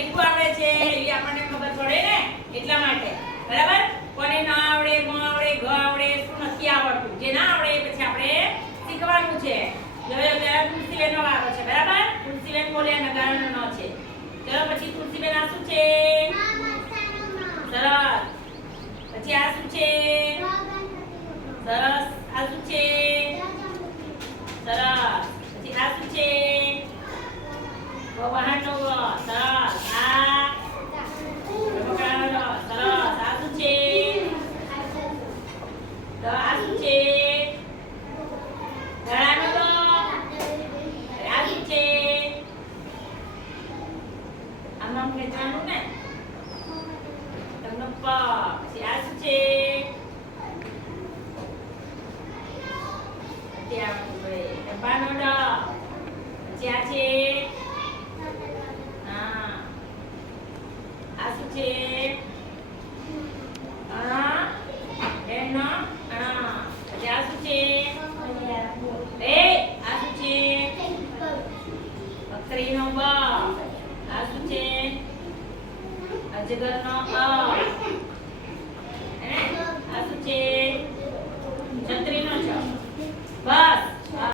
કેટલું આવડે છે એ આપણને ખબર પડે ને એટલા માટે. બરાબર? કોને ન આવડે મ આવડે ગ આવડે, શું નથી આવડતું. જે ના આવડે એ પછી આપણે શીખવાનું છે. જો અત્યારે તુલસીબેન નો વારો છે, બરાબર? તુલસીબેન બોલ્યા નગારાનો નો છે. ચલો પછી તુલસીબેન આ શું છે? સરસ. પછી આ શું છે? સરસ. આ શું છે? સરસ. પછી આ શું છે? વહાણનો સરસ. આમ આમ ખેંચવાનું ને તમને પ પછી આ શું છે ત્યાં ભાઈ ડબ્બાનો ડ પછી આ છે હા આ શું છે અણા એનો અણા પછી આ શું છે એ અજગરનો અ અને આ શું છે? છત્રીનો છ બસ